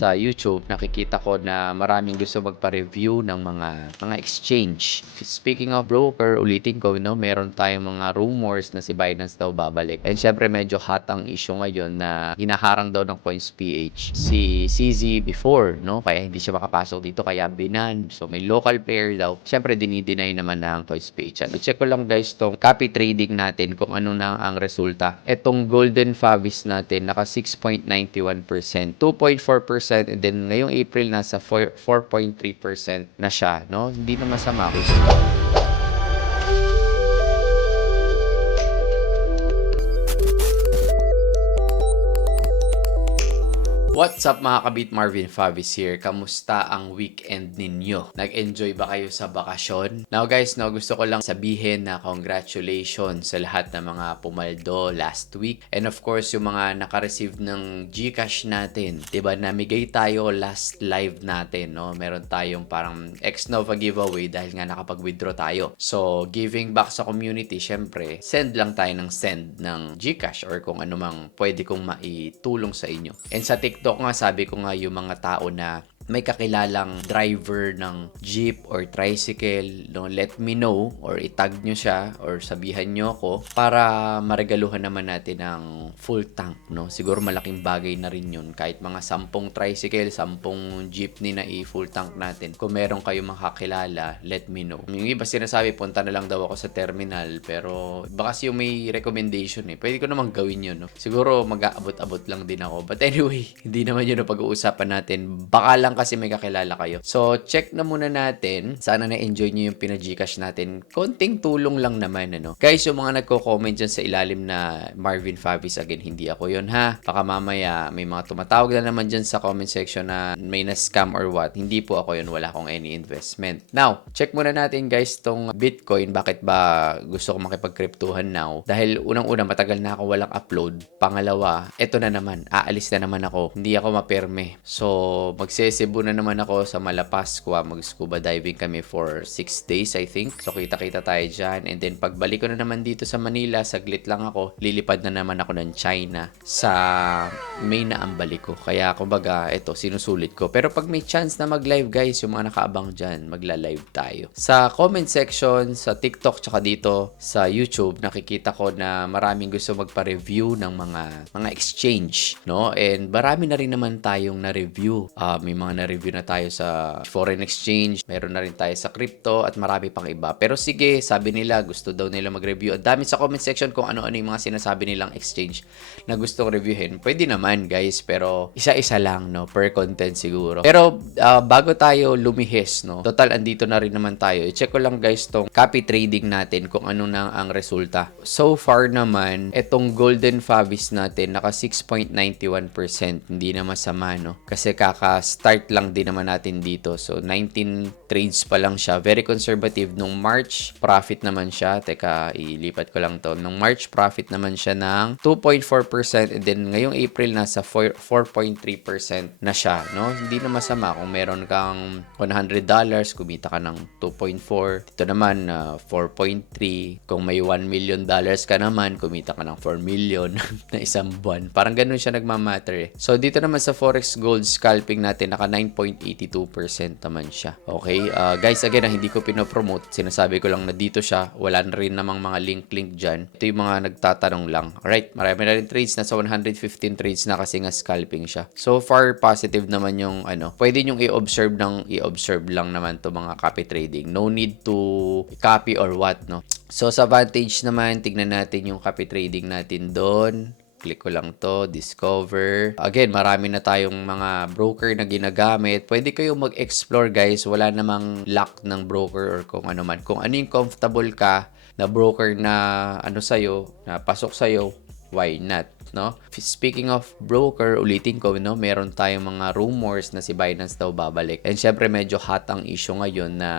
sa YouTube, nakikita ko na maraming gusto magpa-review ng mga exchange. Speaking of broker, ulitin ko, no, meron tayong mga rumors na si Binance daw babalik. And syempre medyo hot ang issue ngayon na hinaharang daw ng Coins.ph si CZ before, no? Kaya hindi siya makapasok dito, kaya binan. So may local player daw. Syempre dinideny naman ng Coins.ph. I-check ko lang guys tong copy trading natin kung ano na ang resulta. Etong Golden Favis natin naka 6.91%, 2.4%, and then ngayong April nasa 4.3% na siya, no? Hindi na masama. What's up mga kabit, Marvin Favis here. Kamusta ang weekend ninyo? Nag-enjoy ba kayo sa bakasyon? Now guys, no, gusto ko lang sabihin na congratulations sa lahat ng mga pumaldo last week. And of course, yung mga naka-receive ng GCash natin. Diba, namigay tayo last live natin, no? Meron tayong parang ex-Nova giveaway dahil nga nakapag-withdraw tayo. So, giving back sa community, syempre, send lang tayo ng send ng GCash or kung ano mang pwede kong maitulong sa inyo. And sa TikTok nga, sabi ko nga yung mga tao na may kakilalang driver ng jeep or tricycle, no, let me know or itag nyo siya or sabihan nyo ako para maregaluhan naman natin ng full tank, no? Siguro malaking bagay na rin yun. Kahit mga 10 tricycle, 10 jeepney na i-full tank natin. Kung meron kayong makakilala, let me know. Yung iba sinasabi, punta na lang daw ako sa terminal, pero baka kasi yung may recommendation eh. Pwede ko naman gawin yun, no? Siguro mag-aabot-abot lang din ako. But anyway, hindi naman yun ang pag-uusapan natin. Baka lang kasi may kakilala kayo. So, check na muna natin. Sana na-enjoy nyo yung pina-Gcash natin. Konting tulong lang naman, ano. Guys, yung mga nagko-comment dyan sa ilalim na Marvin Favis, again, hindi ako yun, ha. Baka mamaya may mga tumatawag na naman dyan sa comment section na may na-scam or what. Hindi po ako yun. Wala akong any investment. Now, check muna natin, guys, tong Bitcoin. Bakit ba gusto ko makipag-cryptohan now? Dahil unang-una, matagal na ako walang upload. Pangalawa, eto na naman. Aalis na naman ako. Hindi ako maperme. So, magsesibo na naman ako sa Malapascua. Mag-scuba diving kami for 6 days, I think. So, kita-kita tayo dyan. And then, pagbalik ko na naman dito sa Manila, saglit lang ako. Lilipad na naman ako ng China sa May na ang balik ko. Kaya, kumbaga, eto, sinusulit ko. Pero pag may chance na mag-live, guys, yung mga nakaabang dyan, magla-live tayo. Sa comment section, sa TikTok, tsaka dito sa YouTube, nakikita ko na maraming gusto magpa-review ng mga exchange, no? And marami na rin naman tayong na-review. May mga na-review na tayo sa foreign exchange, meron na rin tayo sa crypto, at marami pang iba. Pero sige, sabi nila, gusto daw nila mag-review. Ang dami sa comment section kung ano-ano yung mga sinasabi nilang exchange na gusto kong reviewin. Pwede naman, guys, pero isa-isa lang, no? Per content siguro. Pero bago tayo lumihis, no? Total, andito na rin naman tayo. I-check ko lang, guys, tong copy trading natin kung ano na ang resulta. So far naman, etong Golden Favis natin, naka 6.91%. Hindi na masama, no? Kasi kaka-start lang din naman natin dito. So, 19 trades pa lang siya. Very conservative. Nung March, profit naman siya. Teka, ilipat ko lang to. Nung March, profit naman siya ng 2.4%. And then, ngayong April, nasa 4.3% na siya, no? Hindi na masama. Kung meron kang $100, kumita ka ng 2.4. Dito naman, 4.3. Kung may $1 million ka naman, kumita ka ng 4 million na isang buwan. Parang ganun siya nagmamatter eh. So, dito naman sa Forex Gold scalping natin, naka 9.82% naman siya. Okay? Guys, again, hindi ko pinopromote. Sinasabi ko lang na dito siya. Wala na rin namang mga link dyan. Ito yung mga nagtatanong lang. Alright? Marami na rin trades. Nasa 115 trades na kasi nga scalping siya. So far, positive naman yung ano. Pwede nyong i-observe lang naman to mga copy trading. No need to copy or what, no? So, sa Vantage naman, tignan natin yung copy trading natin doon. Click ko lang to, discover. Again, marami na tayong mga broker na ginagamit. Pwede kayong mag-explore, guys. Wala namang lock ng broker or kung ano man. Kung ano yung comfortable ka na broker na ano sa'yo, na pasok sa'yo, why not? No? Speaking of broker, ulitin ko, no, meron tayong mga rumors na si Binance daw babalik. And syempre medyo hot ang issue ngayon na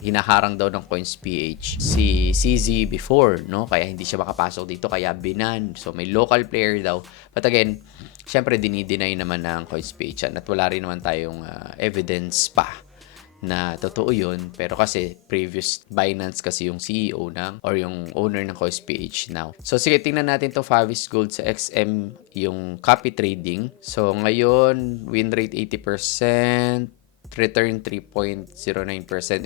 hinaharang daw ng Coins.ph si CZ before, no? Kaya hindi siya makapasok dito, kaya binan. So may local player daw. But again, syempre dinideny naman ng Coins.ph at wala rin naman tayong evidence pa na totoo yun, pero kasi previous Binance kasi yung CEO or yung owner ng CoinPH now. So sige, tingnan natin to Favis Gold sa XM, yung copy trading. So ngayon, win rate 80%, return 3.09%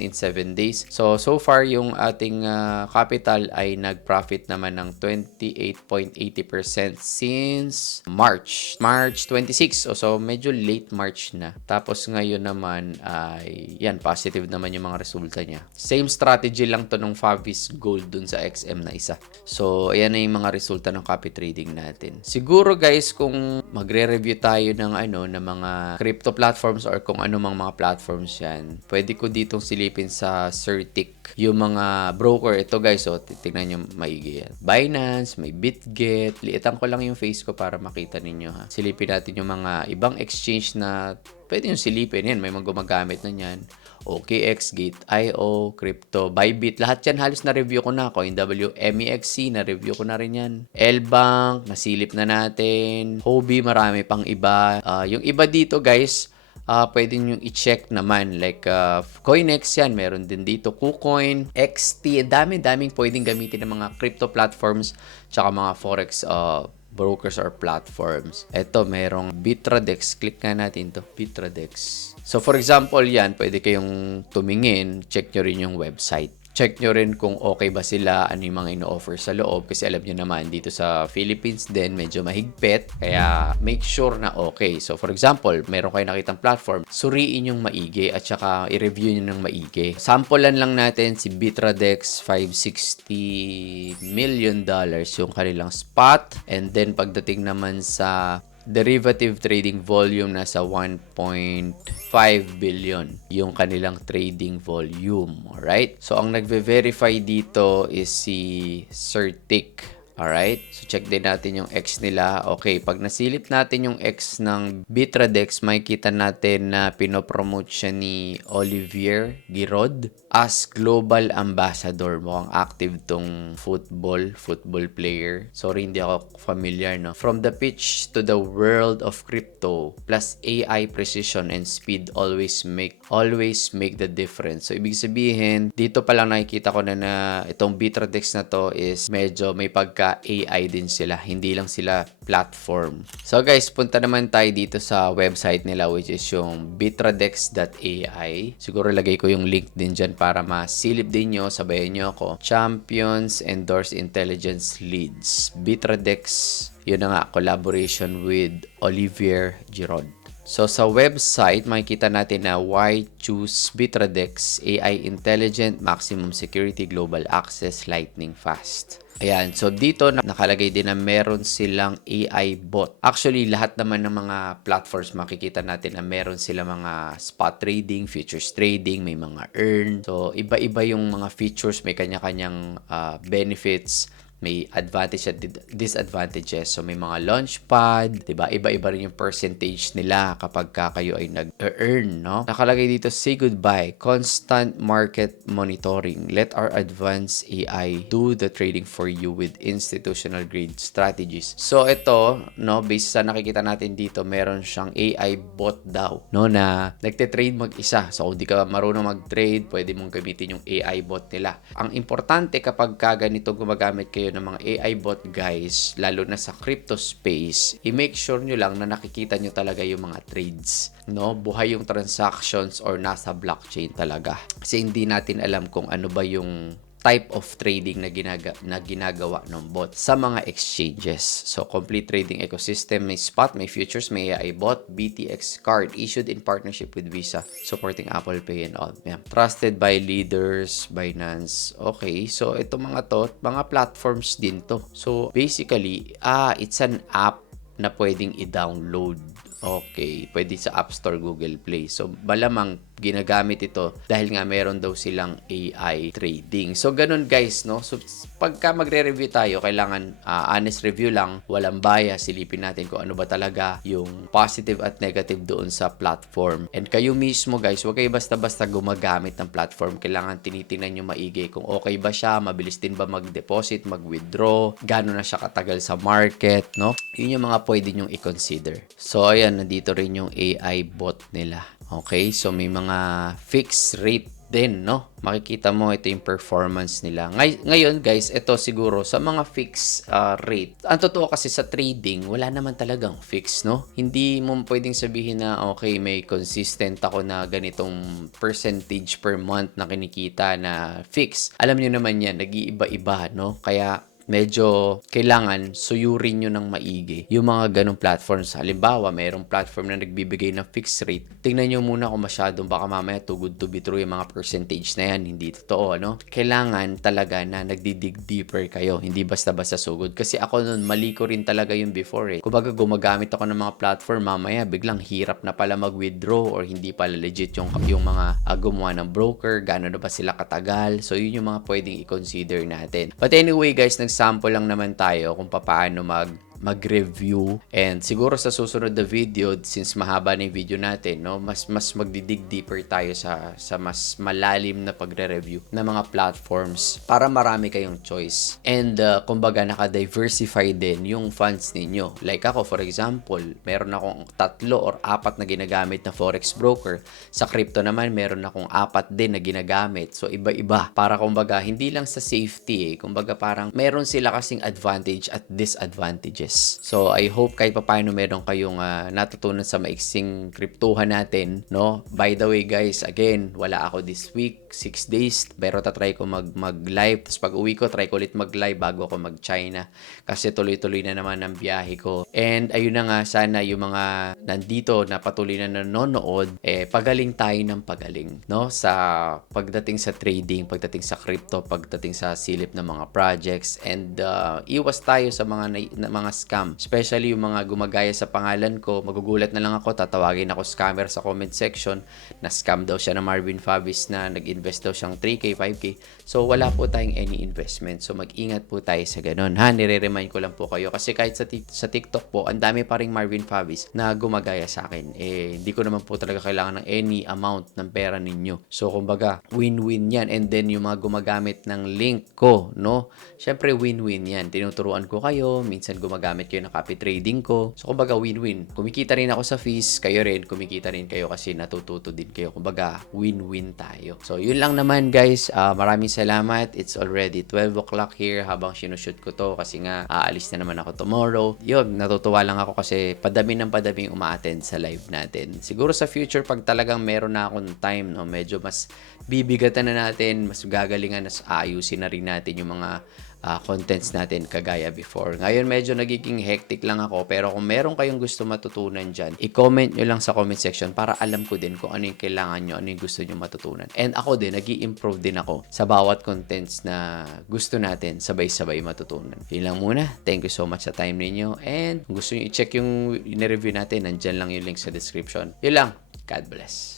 in 7 days. So far yung ating capital ay nag-profit naman ng 28.80% since March 26. So medyo late March na. Tapos ngayon naman ay yan, positive naman yung mga resulta niya. Same strategy lang to nung Favis Gold dun sa XM na isa. So ayan na yung mga resulta ng copy trading natin. Siguro guys, kung magre-review tayo ng ng mga crypto platforms or kung ano mga platforms yan, pwede ko ditong silipin sa Certic yung mga broker. Ito guys, titignan nyo maigi yan. Binance, may Bitget. Liitan ko lang yung face ko para makita ninyo ha. Silipin natin yung mga ibang exchange na pwede yung silipin yan. May mga gumagamit na yan. OKX, Gate.io, Crypto, Bybit, lahat yan halos na-review ko na. CoinW, MEXC, na-review ko na rin yan. Lbank, nasilip na natin. Huobi, marami pang iba. Yung iba dito guys, pwede nyo i-check naman. Like, Coinex yan, meron din dito. KuCoin, XT, daming pwedeng gamitin ng mga crypto platforms tsaka mga forex brokers or platforms. Ito, merong Bitradex. Click nga natin to, Bitradex. So, for example, yan, pwede kayong tumingin, check nyo rin yung website. Check nyo rin kung okay ba sila, ano yung mga ino-offer sa loob. Kasi alam nyo naman, dito sa Philippines din, medyo mahigpit. Kaya make sure na okay. So for example, meron kayo nakitang platform, suriin yung maigi at saka i-review nyo ng maigi. Sampulan lang natin si Bitradex, $560 million yung kanilang spot. And then pagdating naman sa derivative trading volume, nasa 1.5 billion yung kanilang trading volume. Alright? So, ang nagve-verify dito is si Certic. Alright? So, check din natin yung X nila. Okay, pag nasilip natin yung X ng Bitradex, makikita natin na pinopromote siya ni Olivier Giraud as Global Ambassador. Mukhang active tong football player. Sorry, hindi ako familiar, no? From the pitch to the world of crypto, plus AI precision and speed always make the difference. So, ibig sabihin, dito pa lang nakikita ko na itong Bitradex na to is medyo may AI din sila, hindi lang sila platform. So guys, punta naman tayo dito sa website nila, which is yung bitradex.ai. Siguro lagay ko yung link din dyan para masilip din nyo, sabayan nyo ako. Champions Endorse Intelligence Leads. Bitradex, yun na nga, collaboration with Olivier Giraud. So, sa website, makikita natin na why choose Bitradex, AI Intelligent, Maximum Security, Global Access, Lightning Fast. Ayan, so dito nakalagay din na meron silang AI bot. Actually, lahat naman ng mga platforms makikita natin na meron sila mga spot trading, futures trading, may mga earn. So, iba-iba yung mga features, may kanya-kanyang benefits. May advantage at disadvantages. So, may mga launchpad, diba? Iba-iba rin yung percentage nila kapag kayo ay nag-earn, no? Nakalagay dito, say goodbye. Constant market monitoring. Let our advanced AI do the trading for you with institutional grade strategies. So, ito, no, based sa nakikita natin dito, meron siyang AI bot daw, no, na nagte-trade mag-isa. So, kung di ka marunong mag-trade, pwede mong gamitin yung AI bot nila. Ang importante kapag ganito gumagamit kayo ng mga AI bot guys, lalo na sa crypto space, i-make sure nyo lang na nakikita nyo talaga yung mga trades, no? Buhay yung transactions or nasa blockchain talaga. Kasi hindi natin alam kung ano ba yung type of trading na ginagawa ng bot sa mga exchanges. So, complete trading ecosystem, may spot, may futures, may AI bot, BTX card issued in partnership with Visa, supporting Apple Pay and all. Yeah. Trusted by leaders, Binance. Okay, so ito mga platforms din to. So, basically, it's an app na pwedeng i-download. Okay, pwede sa App Store, Google Play. So, malamang ginagamit ito dahil nga meron daw silang AI trading. So, ganun guys, no? So, pagka magre-review tayo, kailangan honest review lang, walang bias, silipin natin kung ano ba talaga yung positive at negative doon sa platform. And kayo mismo guys, huwag kayo basta-basta gumagamit ng platform. Kailangan tinitingnan nyo maigi kung okay ba siya, mabilis din ba mag-deposit, mag-withdraw, gano'n na siya katagal sa market, no? Yun yung mga pwede nyong i-consider. So, ayan, nandito rin yung AI bot nila. Okay, so may mga fixed rate din, no? Makikita mo ito yung performance nila. Ngayon, guys, ito siguro sa mga fixed rate. Ang totoo kasi sa trading, wala naman talagang fix, no? Hindi mo pwedeng sabihin na okay, may consistent ako na ganitong percentage per month na kinikita na fix. Alam niyo naman yan, nag-iiba-iba, no? Kaya medyo kailangan suyurin nyo ng maigi yung mga ganong platforms. Halimbawa, mayroong platform na nagbibigay ng fixed rate. Tingnan nyo muna kung masyadong baka mamaya too good to be true yung mga percentage na yan. Hindi totoo, ano? Kailangan talaga na nagdidig deeper kayo. Hindi basta-basta sugod. Kasi ako nun, mali ko rin talaga yung before eh. Kumbaga, gumagamit ako ng mga platform, mamaya biglang hirap na pala mag-withdraw or hindi pala legit yung mga gumawa ng broker, gano'n na ba sila katagal. So, yun yung mga pwedeng i-consider natin. But anyway, guys, sample lang naman tayo kung paano mag-review, and siguro sa susunod na video, since mahaba na yung video natin, no, mas magdidig deeper tayo sa mas malalim na pagre-review ng mga platforms para marami kayong choice, and kumbaga naka-diversify din yung funds ninyo. Like ako, for example, meron akong 3 or 4 na ginagamit na forex broker. Sa crypto naman, meron akong 4 din na ginagamit. So iba-iba, para kumbaga hindi lang sa safety kumbaga parang meron sila kasing advantage at disadvantages. So, I hope kahit papaano meron kayong natutunan sa maiksing kryptohan natin, no? By the way, guys, again, wala ako this week, 6 days, pero tatry ko mag-live. Tapos pag uwi ko, try ko ulit mag-live bago ako mag-China. Kasi tuloy-tuloy na naman ang biyahe ko. And ayun na nga, sana yung mga nandito na patuloy na nanonood, pagaling tayo ng pagaling, no? Sa pagdating sa trading, pagdating sa crypto, pagdating sa silip ng mga projects, and iwas tayo sa mga scam. Especially yung mga gumagaya sa pangalan ko, magugulat na lang ako, tatawagin ako scammer sa comment section, na scam daw siya na Marvin Favis, na nag-invest daw siyang 3K, 5K. So, wala po tayong any investment. So, mag-ingat po tayo sa ganun. Nire-remind ko lang po kayo. Kasi kahit sa TikTok po, ang dami pa rin Marvin Favis na gumagaya sa akin. Hindi ko naman po talaga kailangan ng any amount ng pera ninyo. So, kumbaga, win-win yan. And then, yung mga gumagamit ng link ko, no? Syempre, win-win yan. Tinuturuan ko kayo. Minsan, gumagamit kayo ng copy trading ko. So, kumbaga, win-win. Kumikita rin ako sa fees. Kayo rin, kumikita rin kayo kasi natututo din kayo. Kumbaga, win-win tayo. So, yun lang naman, guys. Maraming salamat. It's already 12 o'clock here habang sinushoot ko to kasi nga, aalis na naman ako tomorrow. Yun, natutuwa lang ako kasi padami uma-attend sa live natin. Siguro sa future, pag talagang meron na akong time, no, medyo mas bibigatan na natin, mas gagalingan, mas ayusin na rin natin yung mga contents natin kagaya before. Ngayon medyo nagiging hectic lang ako, pero kung meron kayong gusto matutunan dyan, i-comment nyo lang sa comment section para alam ko din kung ano yung kailangan nyo, ano yung gusto nyo matutunan. And ako din, nag-i-improve din ako sa bawat contents na gusto natin sabay-sabay matutunan. Yun lang muna. Thank you so much sa time ninyo, and kung gusto nyo i-check yung i-review natin, nandyan lang yung link sa description. Yun lang. God bless.